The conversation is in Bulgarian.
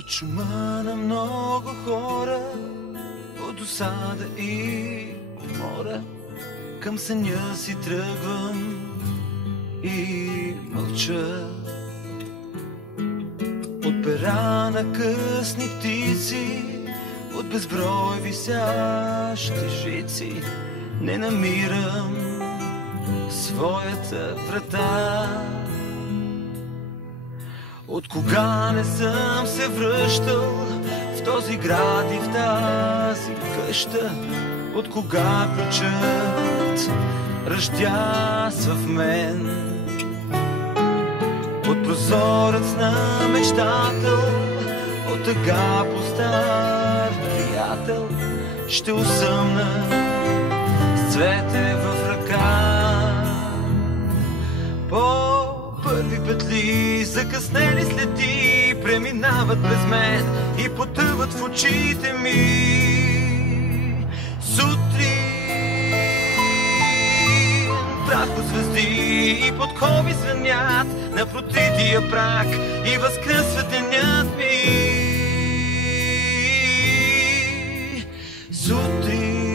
От шума на много хора, от досада и умора, към съня си тръгвам и мълча. От пера на късни птици, от безброй висящи жици, не намирам своята врата. От кога не съм се връщал в този град и в тази къща, от кога ключът ръждясва в мен. От прозорец на мечтател, от тъга по стар приятел, ще усъмна с цвете в ръка. По първи петли, закъснели следи, преминават през мен и потъват в очите ми. Сутрин, прах от звезди и подкови звънят на протрития прак и възкръсва денят ми. Сутрин.